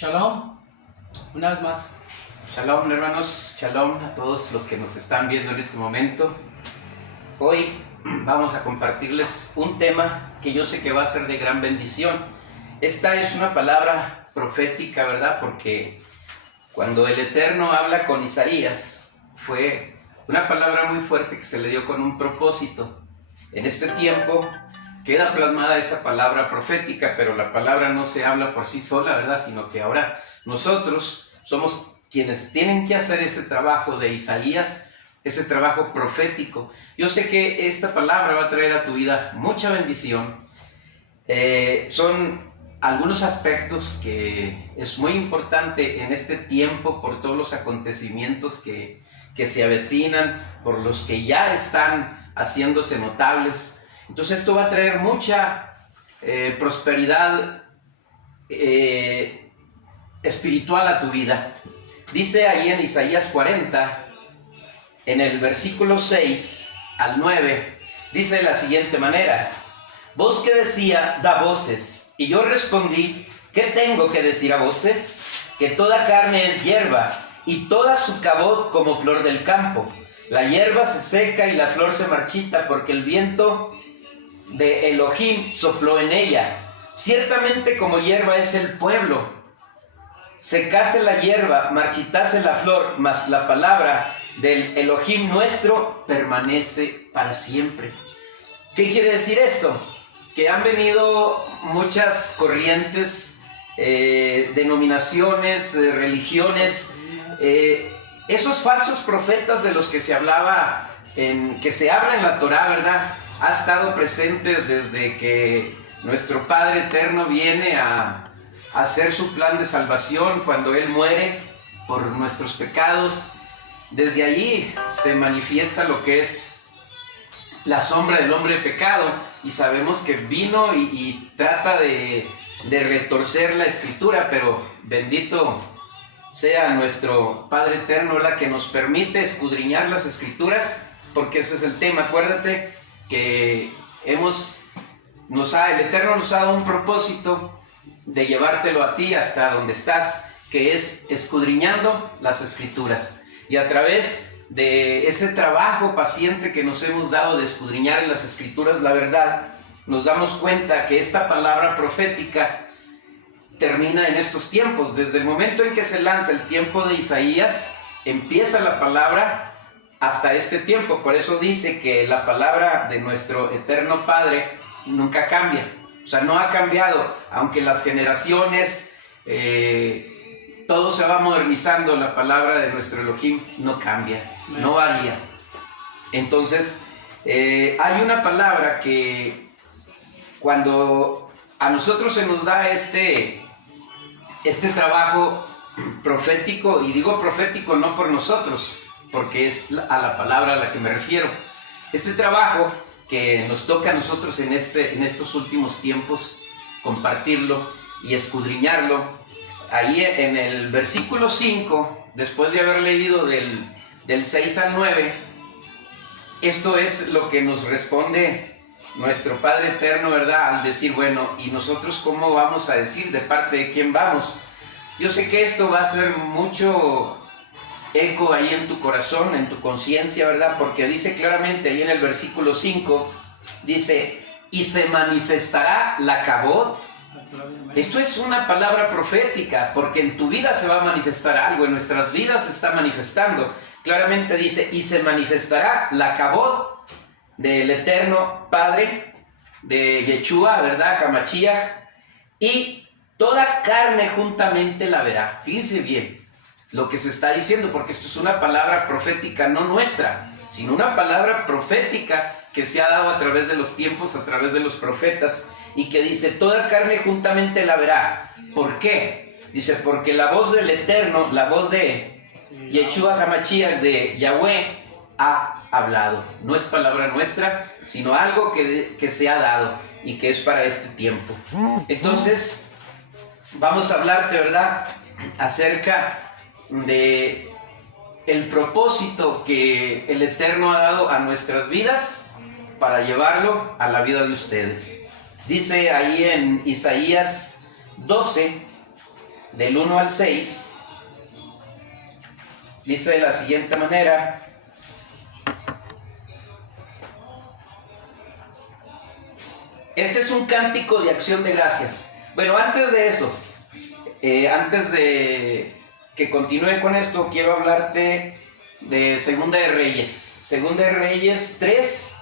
Shalom, una vez más. Shalom, hermanos, shalom a todos los que nos están viendo en este momento. Hoy vamos a compartirles un tema que yo sé que va a ser de gran bendición. Esta es una palabra profética, ¿verdad? Porque cuando el Eterno habla con Isaías, fue una palabra muy fuerte que se le dio con un propósito. En este tiempo queda plasmada esa palabra profética, pero la palabra no se habla por sí sola, ¿verdad? Sino que ahora nosotros somos quienes tienen que hacer ese trabajo de Isaías, ese trabajo profético. Yo sé que esta palabra va a traer a tu vida mucha bendición. Son algunos aspectos que es muy importante en este tiempo por todos los acontecimientos que se avecinan, por los que ya están haciéndose notables. Entonces esto va a traer mucha prosperidad espiritual a tu vida. Dice ahí en Isaías 40, en el versículo 6 al 9, dice de la siguiente manera: voz que decía, da voces. Y yo respondí, ¿qué tengo que decir a voces? Que toda carne es hierba, y toda su cabot como flor del campo. La hierba se seca y la flor se marchita, porque el viento de Elohim sopló en ella. Ciertamente como hierba es el pueblo. Secase la hierba, marchitase la flor, mas la palabra del Elohim nuestro permanece para siempre. ¿Qué quiere decir esto? Que han venido muchas corrientes, denominaciones, religiones, esos falsos profetas de los que se hablaba, que se habla en la Torá, ¿verdad? Ha estado presente desde que nuestro Padre Eterno viene a hacer su plan de salvación cuando Él muere por nuestros pecados. Desde allí se manifiesta lo que es la sombra del hombre de pecado, y sabemos que vino y trata de retorcer la escritura, pero bendito sea nuestro Padre Eterno, ¿verdad?, que nos permite escudriñar las escrituras, porque ese es el tema. Acuérdate que el Eterno nos ha dado un propósito de llevártelo a ti hasta donde estás, que es escudriñando las escrituras. Y a través de ese trabajo paciente que nos hemos dado de escudriñar en las escrituras la verdad, nos damos cuenta que esta palabra profética termina en estos tiempos. Desde el momento en que se lanza el tiempo de Isaías, empieza la palabra hasta este tiempo. Por eso dice que la palabra de nuestro eterno Padre nunca cambia. O sea, no ha cambiado, aunque las generaciones, todo se va modernizando, la palabra de nuestro Elohim no cambia, no varía. Entonces, hay una palabra que cuando a nosotros se nos da este trabajo profético, y digo profético no por nosotros, porque es a la palabra a la que me refiero. Este trabajo que nos toca a nosotros en estos últimos tiempos, compartirlo y escudriñarlo. Ahí en el versículo 5, después de haber leído del 6 al 9, esto es lo que nos responde nuestro Padre Eterno, ¿verdad?, al decir, bueno, ¿y nosotros cómo vamos a decir? ¿De parte de quién vamos? Yo sé que esto va a ser mucho eco ahí en tu corazón, en tu conciencia, ¿verdad? Porque dice claramente ahí en el versículo 5, dice, y se manifestará la cabot. Esto es una palabra profética, porque en tu vida se va a manifestar algo, en nuestras vidas se está manifestando. Claramente dice, y se manifestará la cabot del eterno Padre, de Yeshua, ¿verdad?, Hamashiach, y toda carne juntamente la verá. Fíjense bien lo que se está diciendo, porque esto es una palabra profética no nuestra, sino una palabra profética que se ha dado a través de los tiempos, a través de los profetas, y que dice, toda carne juntamente la verá. ¿Por qué? Dice, porque la voz del Eterno, la voz de Yeshua Hamashiach, de Yahweh, ha hablado. No es palabra nuestra, sino algo que se ha dado y que es para este tiempo. Entonces, vamos a hablarte, ¿verdad?, acerca de el propósito que el Eterno ha dado a nuestras vidas para llevarlo a la vida de ustedes. Dice ahí en Isaías 12, del 1 al 6, dice de la siguiente manera: este es un cántico de acción de gracias. Bueno, antes de eso, antes de que continúe con esto, quiero hablarte de Segunda de Reyes. Segunda de Reyes 3,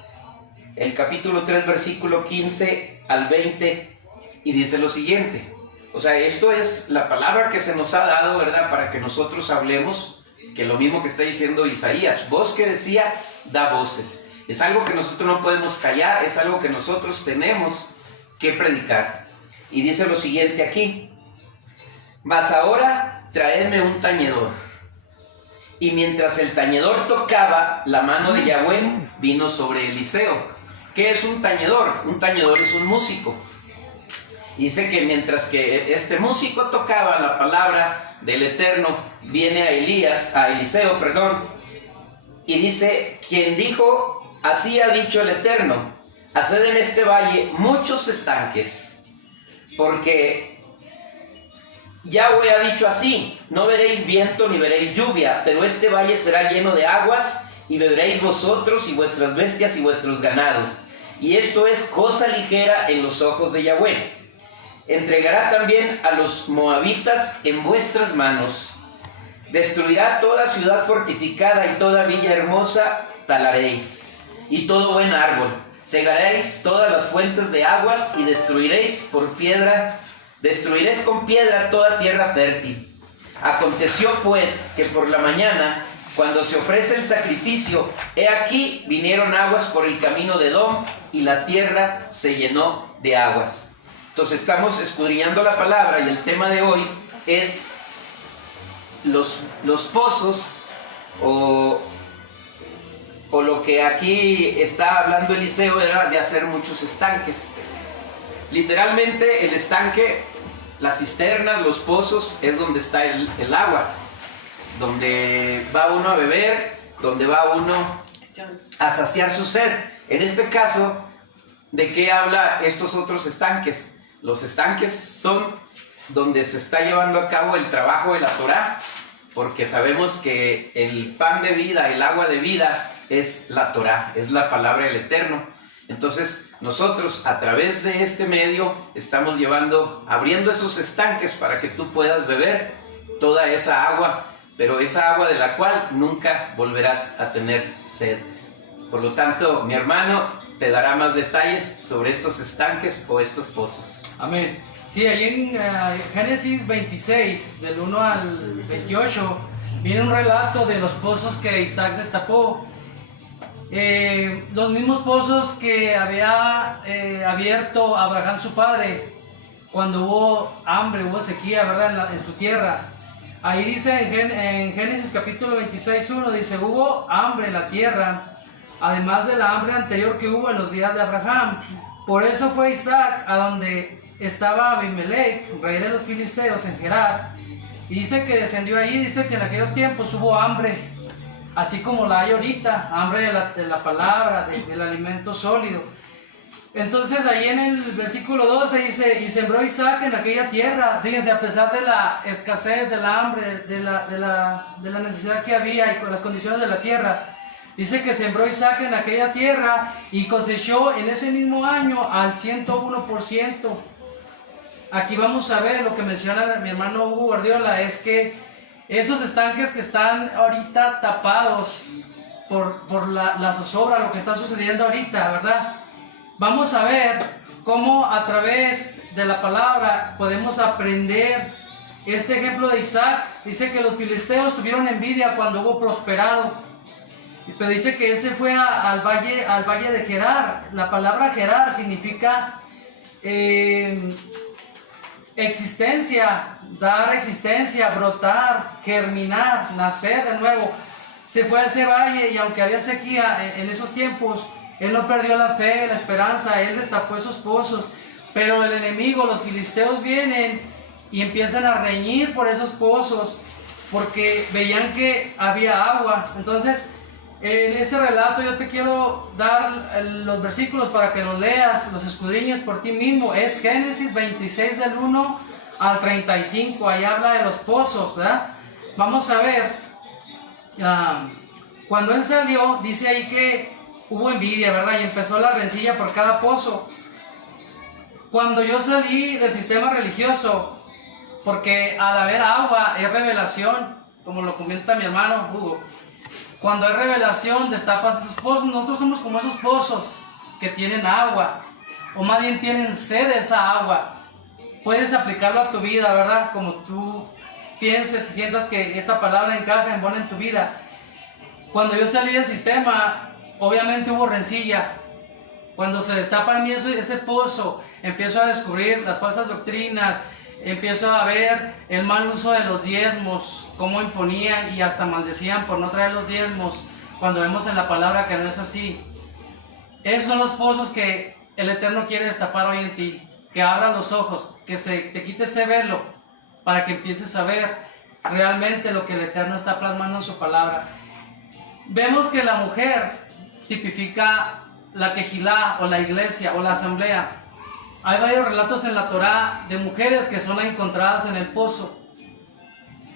el capítulo 3, versículo 15 al 20, y dice lo siguiente. O sea, esto es la palabra que se nos ha dado, ¿verdad? Para que nosotros hablemos, que lo mismo que está diciendo Isaías, voz que decía, da voces. Es algo que nosotros no podemos callar, es algo que nosotros tenemos que predicar. Y dice lo siguiente aquí: mas ahora traedme un tañedor. Y mientras el tañedor tocaba, la mano de Yahweh vino sobre Eliseo. ¿Qué es un tañedor? Un tañedor es un músico. Dice que mientras que este músico tocaba, la palabra del Eterno viene a Eliseo, y dice: quien dijo, así ha dicho el Eterno, haced en este valle muchos estanques, porque Yahweh ha dicho así: no veréis viento ni veréis lluvia, pero este valle será lleno de aguas, y beberéis vosotros y vuestras bestias y vuestros ganados. Y esto es cosa ligera en los ojos de Yahweh. Entregará también a los moabitas en vuestras manos. Destruirá toda ciudad fortificada y toda villa hermosa talaréis, y todo buen árbol. Cegaréis todas las fuentes de aguas y destruiréis con piedra toda tierra fértil. Aconteció pues que por la mañana, cuando se ofrece el sacrificio, he aquí vinieron aguas por el camino de Edom, y la tierra se llenó de aguas. Entonces estamos escudriñando la palabra, y el tema de hoy es los pozos, o lo que aquí está hablando Eliseo era de hacer muchos estanques. Literalmente el estanque, las cisternas, los pozos, es donde está el agua, donde va uno a beber, donde va uno a saciar su sed. En este caso, ¿de qué habla estos otros estanques? Los estanques son donde se está llevando a cabo el trabajo de la Torá, porque sabemos que el pan de vida, el agua de vida, es la Torá, es la palabra del Eterno. Entonces nosotros a través de este medio estamos abriendo esos estanques para que tú puedas beber toda esa agua, pero esa agua de la cual nunca volverás a tener sed. Por lo tanto, mi hermano te dará más detalles sobre estos estanques o estos pozos. Amén. Sí, ahí en Génesis 26, del 1 al 28, viene un relato de los pozos que Isaac destapó. Los mismos pozos que había abierto Abraham su padre cuando hubo hambre, hubo sequía, ¿verdad? En su tierra. Ahí dice en Génesis capítulo 26, 1, dice: hubo hambre en la tierra, además de la hambre anterior que hubo en los días de Abraham. Por eso fue Isaac a donde estaba Abimelech, rey de los filisteos, en Gerar, y dice que descendió allí. Dice que en aquellos tiempos hubo hambre, así como la hay ahorita, hambre de la palabra, del alimento sólido. Entonces ahí en el versículo 12 dice: y sembró Isaac en aquella tierra. Fíjense, a pesar de la escasez, de la hambre, de la necesidad que había y con las condiciones de la tierra, dice que sembró Isaac en aquella tierra y cosechó en ese mismo año al 101%. Aquí vamos a ver lo que menciona mi hermano Hugo Guardiola, es que esos estanques que están ahorita tapados por la zozobra, lo que está sucediendo ahorita, ¿verdad? Vamos a ver cómo a través de la palabra podemos aprender este ejemplo de Isaac. Dice que los filisteos tuvieron envidia cuando hubo prosperado, pero dice que ese fue al valle de Gerar. La palabra Gerar significa existencia, dar existencia, brotar, germinar, nacer de nuevo. Se fue a ese valle, y aunque había sequía en esos tiempos, él no perdió la fe, la esperanza. Él destapó esos pozos. Pero el enemigo, los filisteos, vienen y empiezan a reñir por esos pozos, porque veían que había agua. Entonces, en ese relato yo te quiero dar los versículos para que los leas, los escudriñes por ti mismo. Es Génesis 26 del 1 al 35, ahí habla de los pozos, ¿verdad? Vamos a ver, cuando él salió, dice ahí que hubo envidia, ¿verdad? Y empezó la rencilla por cada pozo. Cuando yo salí del sistema religioso, porque al haber agua es revelación, como lo comenta mi hermano Hugo, cuando hay revelación destapas esos pozos. Nosotros somos como esos pozos que tienen agua, o más bien tienen sed de esa agua. Puedes aplicarlo a tu vida, ¿verdad? Como tú pienses y sientas que esta palabra encaja en buena en tu vida. Cuando yo salí del sistema, obviamente hubo rencilla. Cuando se destapa en mí ese pozo, empiezo a descubrir las falsas doctrinas, empiezo a ver el mal uso de los diezmos, cómo imponían y hasta maldecían por no traer los diezmos, cuando vemos en la palabra que no es así. Esos son los pozos que el Eterno quiere destapar hoy en ti, que abra los ojos, que te quite ese velo, para que empieces a ver realmente lo que el Eterno está plasmando en su palabra. Vemos que la mujer tipifica la quejilá o la iglesia o la asamblea. Hay varios relatos en la Torá de mujeres que son encontradas en el pozo.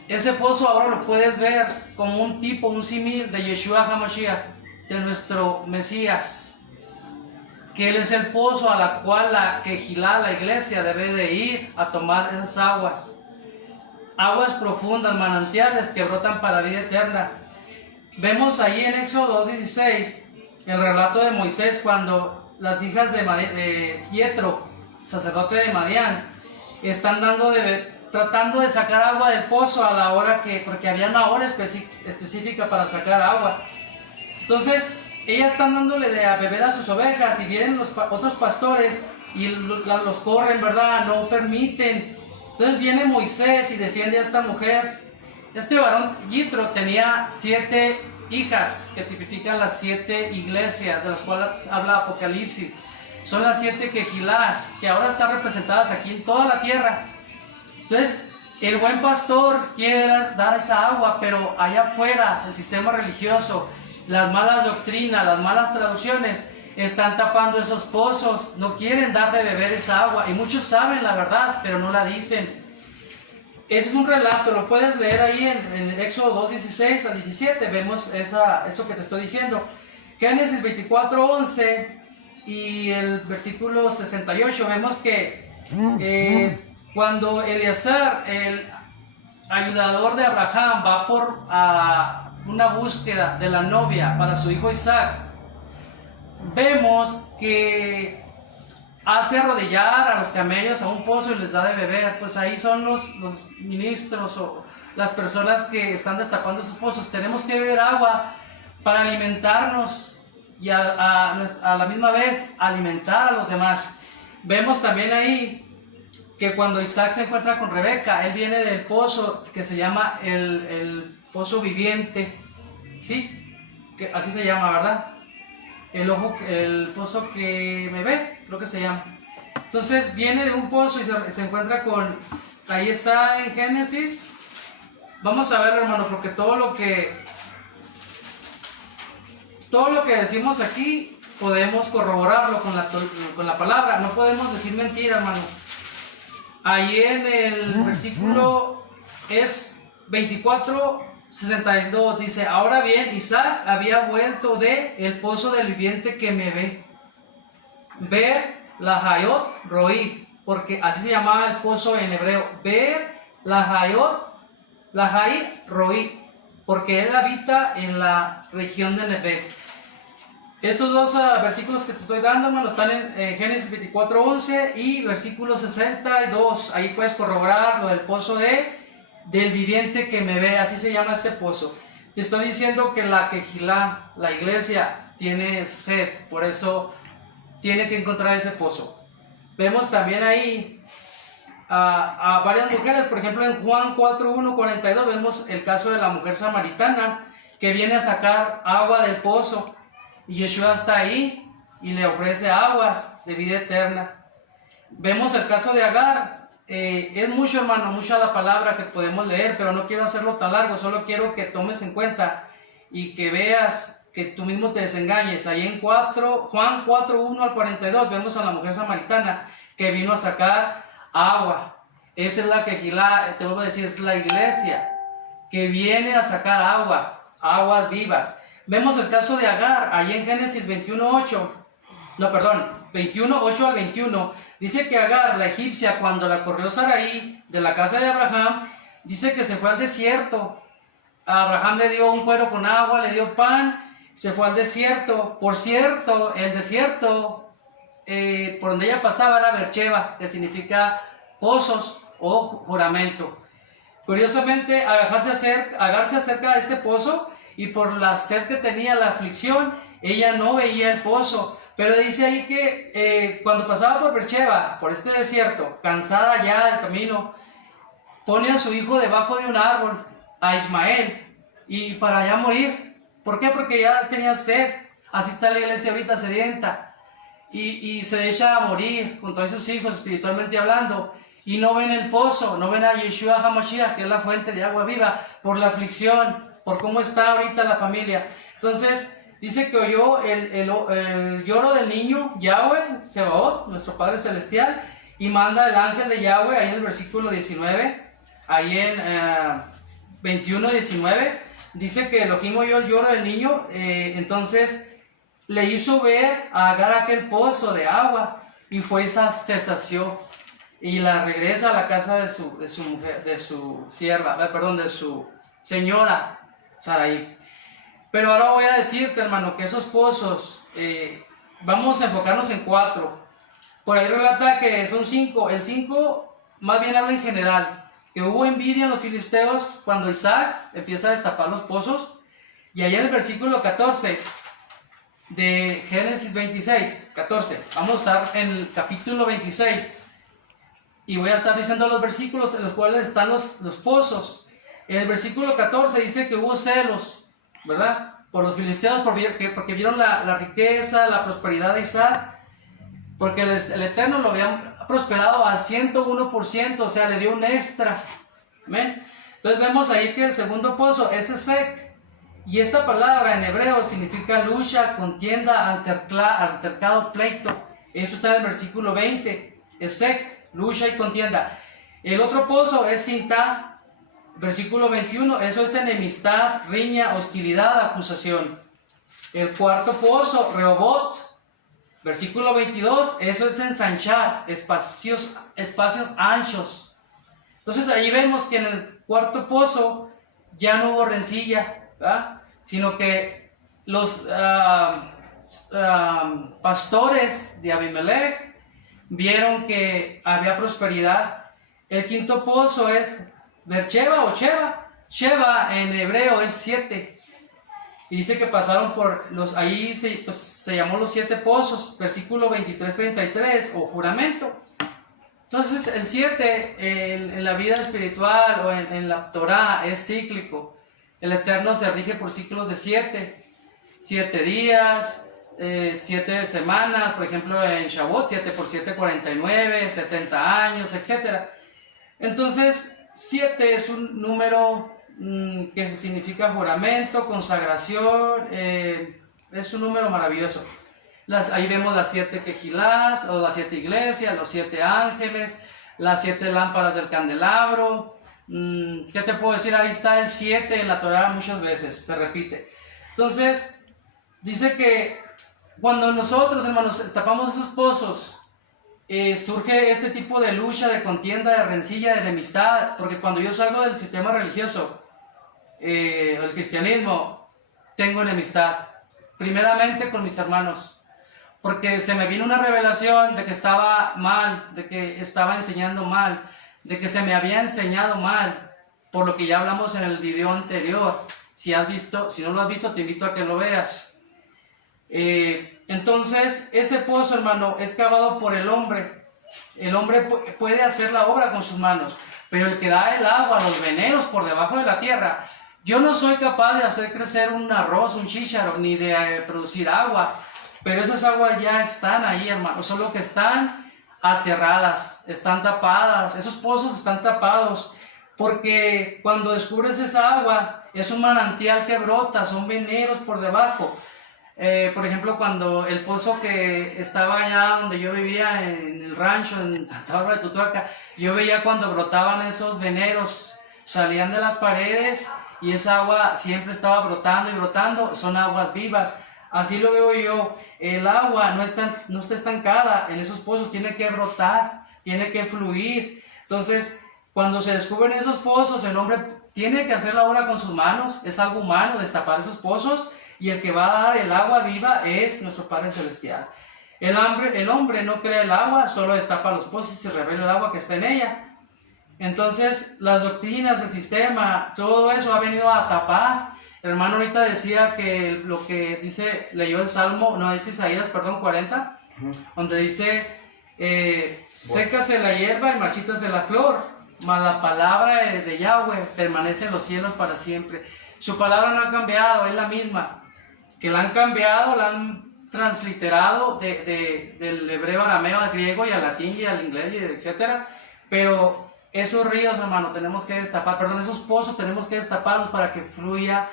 Ese pozo ahora lo puedes ver como un tipo, un símil de Yeshua HaMashiach, de nuestro Mesías, que Él es el pozo a la cual la quejilá, la iglesia, debe de ir a tomar esas aguas. Aguas profundas, manantiales que brotan para vida eterna. Vemos ahí en Éxodo 2:16 el relato de Moisés cuando las hijas de Yetro, sacerdote de Madián, están tratando de sacar agua del pozo a la hora porque había una hora específica para sacar agua. Entonces ellas están dándole de a beber a sus ovejas y vienen los otros pastores y los corren, ¿verdad? No permiten. Entonces viene Moisés y defiende a esta mujer. Este varón Yitro tenía 7 hijas que tipifican las 7 iglesias de las cuales habla Apocalipsis. Son las 7 quejilás que ahora están representadas aquí en toda la tierra. Entonces el buen pastor quiere dar esa agua, pero allá afuera el sistema religioso, las malas doctrinas, las malas traducciones están tapando esos pozos, no quieren dar de beber esa agua, y muchos saben la verdad pero no la dicen. Ese es un relato, lo puedes leer ahí en Éxodo 2:16 a 17, vemos eso que te estoy diciendo. Génesis 24:11 y el versículo 68, vemos que cuando Eliezer, el ayudador de Abraham, va por una búsqueda de la novia para su hijo Isaac, vemos que hace arrodillar a los camellos a un pozo y les da de beber. Pues ahí son los ministros o las personas que están destapando esos pozos. Tenemos que beber agua para alimentarnos y a la misma vez alimentar a los demás. Vemos también ahí que cuando Isaac se encuentra con Rebeca, él viene del pozo que se llama el pozo viviente, ¿sí? Que así se llama, ¿verdad? El pozo que me ve, creo que se llama. Entonces viene de un pozo y se encuentra con... Ahí está en Génesis. Vamos a ver, hermano, porque todo lo que decimos aquí podemos corroborarlo con la palabra. No podemos decir mentira, hermano. Ahí en el versículo es 24:62 dice: ahora bien, Isaac había vuelto de el pozo del viviente que me ve. Ver Lahayot Roí, porque así se llamaba el pozo en hebreo. Ver Lahayot Roí, porque él habita en la región de Negev. Estos dos versículos que te estoy dando, hermano, están en Génesis 24:11 y versículo 62. Ahí puedes corroborar lo del pozo del viviente que me ve, así se llama este pozo. Te estoy diciendo que la quejilá, la iglesia, tiene sed, por eso tiene que encontrar ese pozo. Vemos también ahí a varias mujeres, por ejemplo en Juan 4:1-42 vemos el caso de la mujer samaritana que viene a sacar agua del pozo y Yeshua está ahí y le ofrece aguas de vida eterna. Vemos el caso de Agar. Es mucho, hermano, mucha la palabra que podemos leer, pero no quiero hacerlo tan largo, solo quiero que tomes en cuenta y que veas, que tú mismo te desengañes. Ahí en Juan 4:1-42 vemos a la mujer samaritana que vino a sacar agua. Esa es la quejilá, te vuelvo a decir, es la iglesia que viene a sacar aguas vivas. Vemos el caso de Agar, ahí en Génesis 21, 8 al 21, dice que Agar, la egipcia, cuando la corrió Sarai de la casa de Abraham, dice que se fue al desierto. Abraham le dio un cuero con agua, le dio pan, se fue al desierto. Por cierto, el desierto por donde ella pasaba era Beersheba, que significa pozos o juramento. Curiosamente, Agar se acerca a este pozo y por la sed que tenía, la aflicción, ella no veía el pozo. Pero dice ahí que cuando pasaba por Beersheba, por este desierto, cansada ya del camino, pone a su hijo debajo de un árbol, a Ismael, y para allá morir. ¿Por qué? Porque ya tenía sed. Así está la iglesia ahorita, sedienta. Y se echa a morir con todos sus hijos, espiritualmente hablando. Y no ven el pozo, no ven a Yeshua HaMashiach, que es la fuente de agua viva, por la aflicción, por cómo está ahorita la familia. Entonces, dice que oyó el lloro del niño, Yahweh, Sebaot, nuestro Padre Celestial, y manda el ángel de Yahweh, ahí en el versículo 19, ahí en 21-19, dice que Elohim oyó el lloro del niño, entonces le hizo ver a Agar aquel pozo de agua, y fue esa cesación, y la regresa a la casa de su mujer, de su señora Sarai. Pero ahora voy a decirte, hermano, que esos pozos, vamos a enfocarnos en 4. Por ahí relata que son 5. El 5 más bien habla en general, que hubo envidia en los filisteos cuando Isaac empieza a destapar los pozos. Y allá en el versículo 14 de Génesis 26, 14, vamos a estar en el capítulo 26. Y voy a estar diciendo los versículos en los cuales están los pozos. En el versículo 14 dice que hubo celos, ¿verdad? Por los filisteos, porque vieron la riqueza, la prosperidad de Isaac, porque el Eterno lo había prosperado al 101%, o sea, le dio un extra. ¿Amén? Entonces vemos ahí que el segundo pozo es Esek, y esta palabra en hebreo significa lucha, contienda, altercado, pleito. Esto está en el versículo 20, Esek, lucha y contienda. El otro pozo es Sintá. Versículo 21, eso es enemistad, riña, hostilidad, acusación. El cuarto pozo, Rehobot. Versículo 22, eso es ensanchar, espacios anchos. Entonces ahí vemos que en el cuarto pozo ya no hubo rencilla, ¿verdad? Sino que los pastores de Abimelech vieron que había prosperidad. El quinto pozo es Beersheba o Sheba. Sheba en hebreo es 7. Y dice que pasaron por ahí se llamó los 7 pozos. Versículo 23-33 o juramento. Entonces el 7 en la vida espiritual o en la Torah es cíclico. El Eterno se rige por ciclos de 7. 7 días, 7 semanas, por ejemplo en Shavuot, 7 por 7, 49, 70 años, etc. Entonces 7 es un número que significa juramento, consagración, es un número maravilloso. Ahí vemos las 7 quejilás, o las 7 iglesias, los 7 ángeles, las 7 lámparas del candelabro. ¿Qué te puedo decir? Ahí está el 7 en la Torah muchas veces, se repite. Entonces, dice que cuando nosotros, hermanos, destapamos esos pozos, surge este tipo de lucha, de contienda, de rencilla, de enemistad, porque cuando yo salgo del sistema religioso, el cristianismo, tengo enemistad, primeramente con mis hermanos, porque se me vino una revelación de que estaba mal, de que estaba enseñando mal, de que se me había enseñado mal, por lo que ya hablamos en el video anterior. Si no lo has visto, te invito a que lo veas. Entonces, ese pozo, hermano, es cavado por el hombre. El hombre puede hacer la obra con sus manos, pero el que da el agua, los venenos por debajo de la tierra, yo no soy capaz de hacer crecer un arroz, un chícharo, ni de producir agua, pero esas aguas ya están ahí, hermano, solo que están aterradas, están tapadas, esos pozos están tapados, porque cuando descubres esa agua, es un manantial que brota, son venenos por debajo. Por ejemplo, cuando el pozo que estaba allá donde yo vivía, en el rancho, en Santa Bárbara de Tutuaca, yo veía cuando brotaban esos veneros, salían de las paredes y esa agua siempre estaba brotando y brotando, son aguas vivas. Así lo veo yo, el agua no está estancada en esos pozos, tiene que brotar, tiene que fluir. Entonces, cuando se descubren esos pozos, el hombre tiene que hacer la obra con sus manos, es algo humano destapar esos pozos, y el que va a dar el agua viva es nuestro Padre Celestial. El hombre no crea el agua, solo destapa los pozos y se revela el agua que está en ella. Entonces, las doctrinas, el sistema, todo eso ha venido a tapar. El hermano ahorita decía que lo que dice, leyó el Salmo, no, es Isaías, perdón, 40, donde dice, sécase la hierba y marchítase la flor, mas la palabra de Yahweh permanece en los cielos para siempre. Su palabra no ha cambiado, es la misma. Que la han cambiado, la han transliterado del hebreo, arameo, al griego y al latín y al inglés, etc. Pero esos ríos, hermano, tenemos que destapar, esos pozos tenemos que destaparlos para que fluya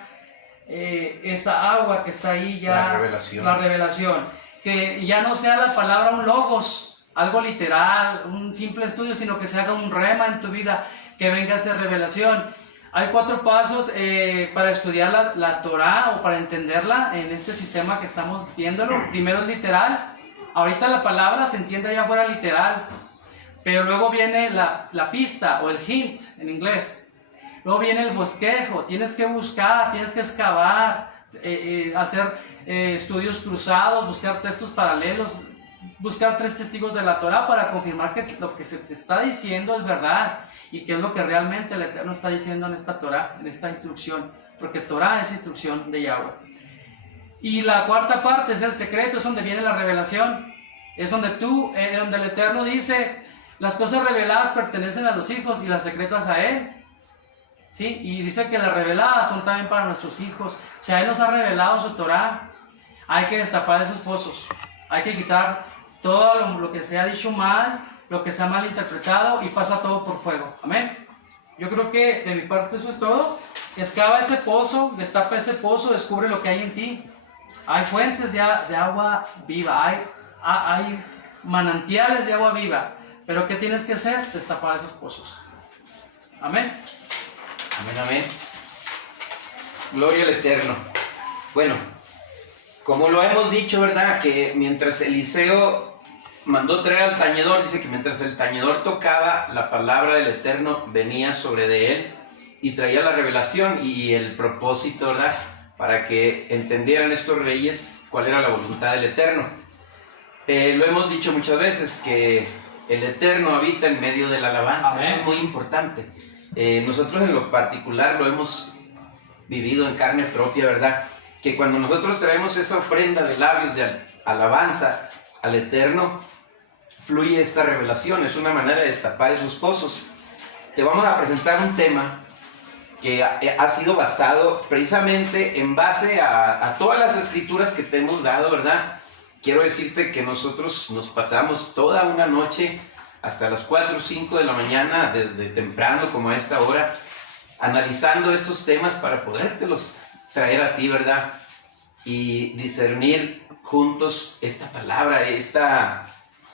esa agua que está ahí ya. La revelación. Que ya no sea la palabra un logos, algo literal, un simple estudio, sino que se haga un rema en tu vida, que venga esa revelación. Hay 4 pasos para estudiar la Torah o para entenderla en este sistema que estamos viéndolo. Primero es literal. Ahorita la palabra se entiende allá afuera literal. Pero luego viene la pista o el hint en inglés. Luego viene el bosquejo. Tienes que buscar, tienes que excavar, hacer estudios cruzados, buscar textos paralelos, buscar 3 testigos de la Torah para confirmar que lo que se te está diciendo es verdad y que es lo que realmente el Eterno está diciendo en esta Torah, en esta instrucción, porque Torah es instrucción de Yahweh. Y la 4ª parte es el secreto, es donde viene la revelación, es donde donde el Eterno dice, las cosas reveladas pertenecen a los hijos y las secretas a Él. ¿Sí? Y dice que las reveladas son también para nuestros hijos. O sea, Él nos ha revelado su Torah. Hay que destapar esos pozos, hay que quitar todo lo que se ha dicho mal, lo que se ha malinterpretado y pasa todo por fuego. Amén. Yo creo que de mi parte eso es todo. Excava ese pozo, destapa ese pozo, descubre lo que hay en ti. Hay fuentes de agua viva, hay manantiales de agua viva. Pero ¿qué tienes que hacer? Destapar esos pozos. Amén. Amén, amén. Gloria al Eterno. Bueno, como lo hemos dicho, ¿verdad? Que mientras Eliseo mandó traer al tañedor, dice que mientras el tañedor tocaba, la palabra del Eterno venía sobre de él y traía la revelación y el propósito, ¿verdad? Para que entendieran estos reyes cuál era la voluntad del Eterno. Lo hemos dicho muchas veces, que el Eterno habita en medio de la alabanza. Amén. Eso es muy importante. Nosotros en lo particular lo hemos vivido en carne propia, ¿verdad? Que cuando nosotros traemos esa ofrenda de labios de alabanza al Eterno, fluye esta revelación. Es una manera de destapar esos pozos. Te vamos a presentar un tema que ha sido basado precisamente en base a todas las escrituras que te hemos dado, ¿verdad? Quiero decirte que nosotros nos pasamos toda una noche hasta las 4 o 5 de la mañana, desde temprano como a esta hora, analizando estos temas para podértelos traer a ti, ¿verdad? Y discernir juntos esta palabra, esta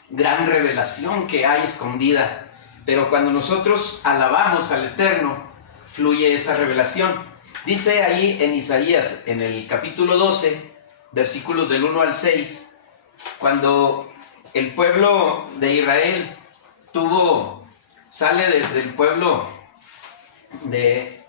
gran revelación que hay escondida. Pero cuando nosotros alabamos al Eterno, fluye esa revelación. Dice ahí en Isaías, en el capítulo 12, versículos del 1 al 6, cuando el pueblo de Israel sale del pueblo de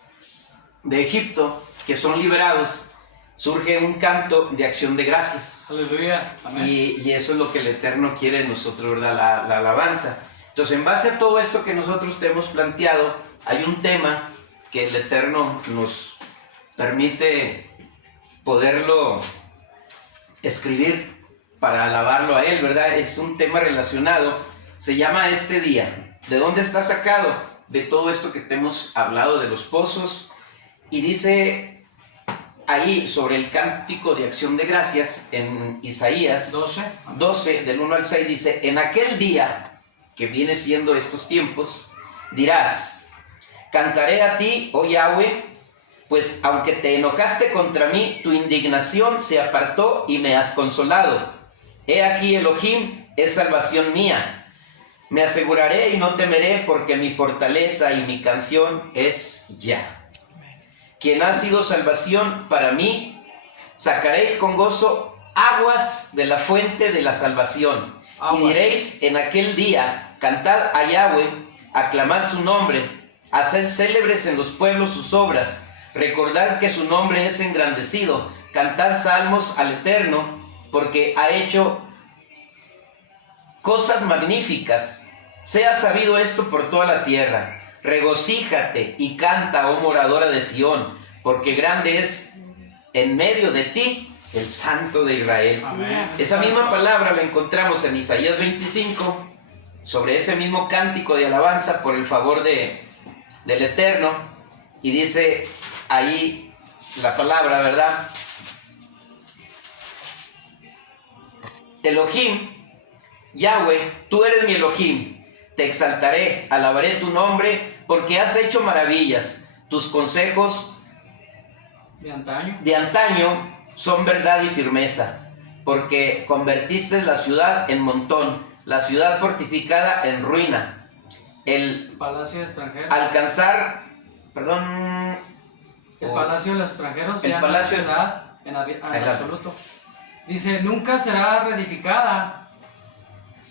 Egipto, que son liberados, surge un canto de acción de gracias. Aleluya. Amén. Y eso es lo que el Eterno quiere en nosotros, ¿verdad? La alabanza. Entonces, en base a todo esto que nosotros te hemos planteado, hay un tema que el Eterno nos permite poderlo escribir para alabarlo a Él, ¿verdad? Es un tema relacionado, se llama Este Día. ¿De dónde está sacado? De todo esto que te hemos hablado de los pozos. Y dice ahí sobre el cántico de acción de gracias en Isaías 12, del 1 al 6, dice: en aquel día, que viene siendo estos tiempos, dirás: cantaré a ti, oh Yahweh, pues aunque te enojaste contra mí, tu indignación se apartó y me has consolado. He aquí Elohim es salvación mía. Me aseguraré y no temeré, porque mi fortaleza y mi canción es Yah. Quien ha sido salvación para mí, sacaréis con gozo aguas de la fuente de la salvación. Y diréis en aquel día, cantad a Yahweh, aclamad su nombre, haced célebres en los pueblos sus obras, recordad que su nombre es engrandecido, cantad salmos al Eterno, porque ha hecho cosas magníficas. Sea sabido esto por toda la tierra. Regocíjate y canta, oh moradora de Sión, porque grande es en medio de ti el Santo de Israel. Amén. Esa misma palabra la encontramos en Isaías 25, sobre ese mismo cántico de alabanza por el favor del Eterno, y dice ahí la palabra, ¿verdad? Elohim, Yahweh, tú eres mi Elohim, te exaltaré, alabaré tu nombre, porque has hecho maravillas. Tus consejos de antaño son verdad y firmeza, porque convertiste la ciudad en montón, la ciudad fortificada en ruina. El palacio de extranjeros. El palacio de los extranjeros, el palacio, no ciudad en absoluto. Dice, nunca será reedificada.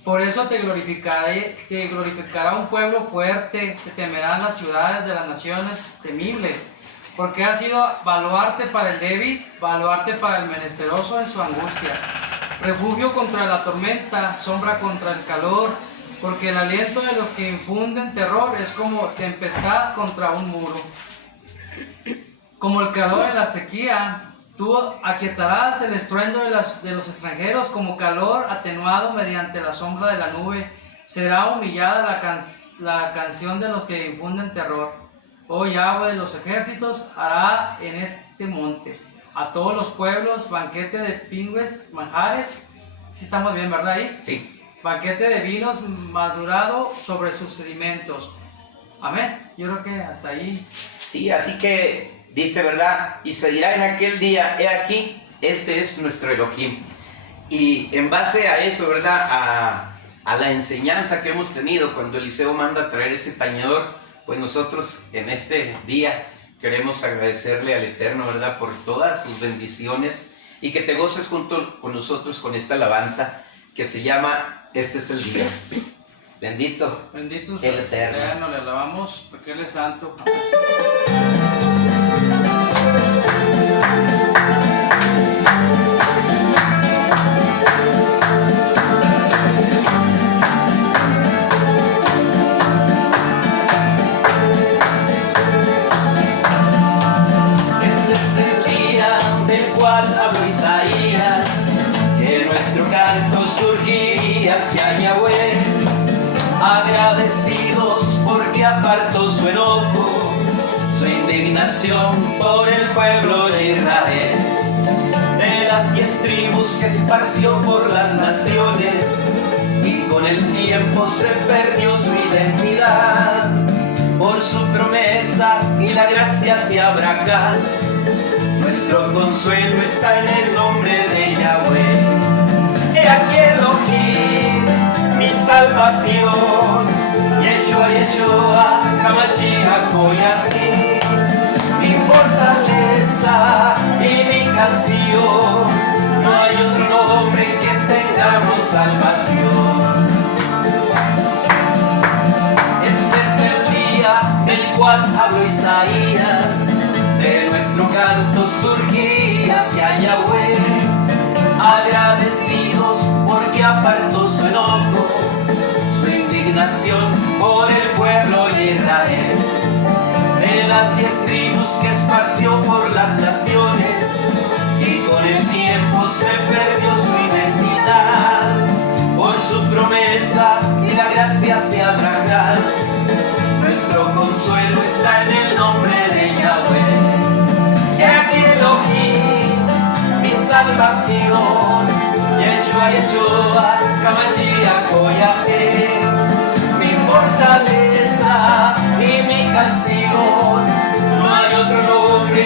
Por eso te glorificará un pueblo fuerte, te temerán las ciudades de las naciones temibles, porque ha sido baluarte para el débil, baluarte para el menesteroso en su angustia, refugio contra la tormenta, sombra contra el calor, porque el aliento de los que infunden terror es como tempestad contra un muro. Como el calor en la sequía, tú aquietarás el estruendo de los extranjeros, como calor atenuado mediante la sombra de la nube. Será humillada la canción de los que infunden terror. Oh Yahweh de los ejércitos hará en este monte a todos los pueblos banquete de pingües, manjares. Sí estamos bien, ¿verdad ahí? Sí. Banquete de vinos madurado sobre sus sedimentos. Amén. Yo creo que hasta ahí. Sí, así que dice, ¿verdad? Y se dirá en aquel día, he aquí, este es nuestro Elohim. Y en base a eso, ¿verdad? A la enseñanza que hemos tenido cuando Eliseo manda a traer ese tañedor, pues nosotros en este día queremos agradecerle al Eterno, ¿verdad? Por todas sus bendiciones, y que te goces junto con nosotros con esta alabanza que se llama Este es el día. Bendito el Eterno. Le alabamos porque Él es santo. Este es el día del cual habló Isaías, que nuestro canto surgiría hacia Yahweh, agradecidos porque apartó su enojo, su indignación por el pueblo de Israel. De las 10 tribus que esparció por las naciones, y con el tiempo se perdió su identidad. Por su promesa y la gracia hacia Abraham, nuestro consuelo está en el nombre de Yahweh. He aquí Elohim, mi salvación, Yeshua, Hamashiach, hoy aquí, mi fortaleza y mi canción. No hay otro nombre que tengamos salvación. Este es el día del cual habló Isaías, de nuestro canto surgía hacia Yahweh, agradecidos porque apartó su enojo, su indignación por el pueblo de Israel. De las 10 tribus que esparció por las naciones, y con el tiempo se perdió su identidad. Por su promesa y la gracia hacia Abraham, nuestro consuelo está en el nombre de Yahweh. He aquí Elohim, mi salvación, Yeshua, Hamashiach, hoy aquí, mi fortaleza y mi canción. No hay otro nombre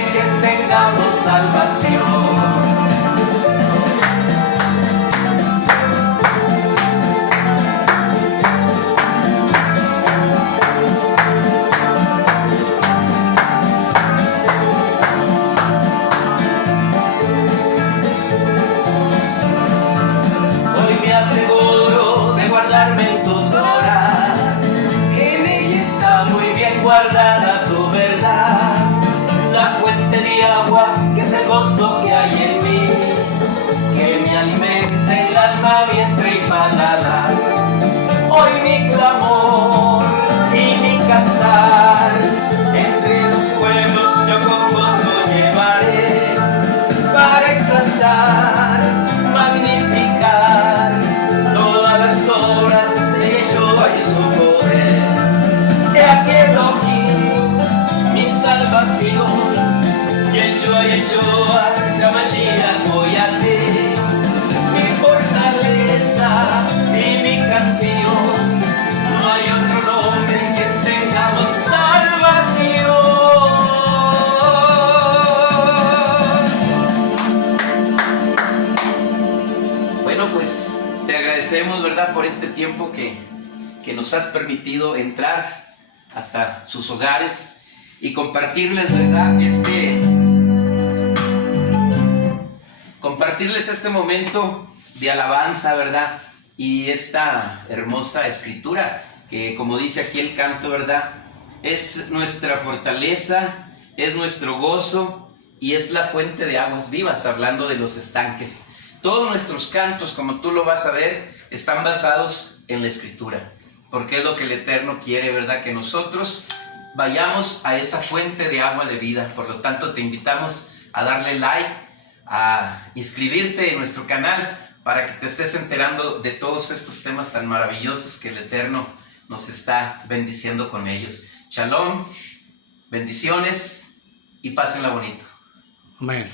guardada tu verdad, la fuente de agua que es el gozo que hay en mí, que me alimenta el alma, vientre y paladar. Hoy mi clamor y mi cantar, entre los pueblos yo con gozo llevaré, para exaltar, magnificar todas las obras de Yeshua y su poder. He aquí Elohim, mi salvación, Yeshua, Yeshua, Hamashiach, voy a ti, mi fortaleza y mi canción. No hay otro nombre en que tengamos salvación. Bueno, pues te agradecemos, ¿verdad?, por este tiempo que nos has permitido entrar hasta sus hogares y compartirles, ¿verdad?, compartirles este momento de alabanza, ¿verdad?, y esta hermosa escritura que, como dice aquí el canto, ¿verdad?, es nuestra fortaleza, es nuestro gozo y es la fuente de aguas vivas, hablando de los estanques. Todos nuestros cantos, como tú lo vas a ver, están basados en la escritura, porque es lo que el Eterno quiere, ¿verdad?, que nosotros vayamos a esa fuente de agua de vida. Por lo tanto, te invitamos a darle like, a inscribirte en nuestro canal para que te estés enterando de todos estos temas tan maravillosos que el Eterno nos está bendiciendo con ellos. Shalom, bendiciones y pásenla bonito. Amén.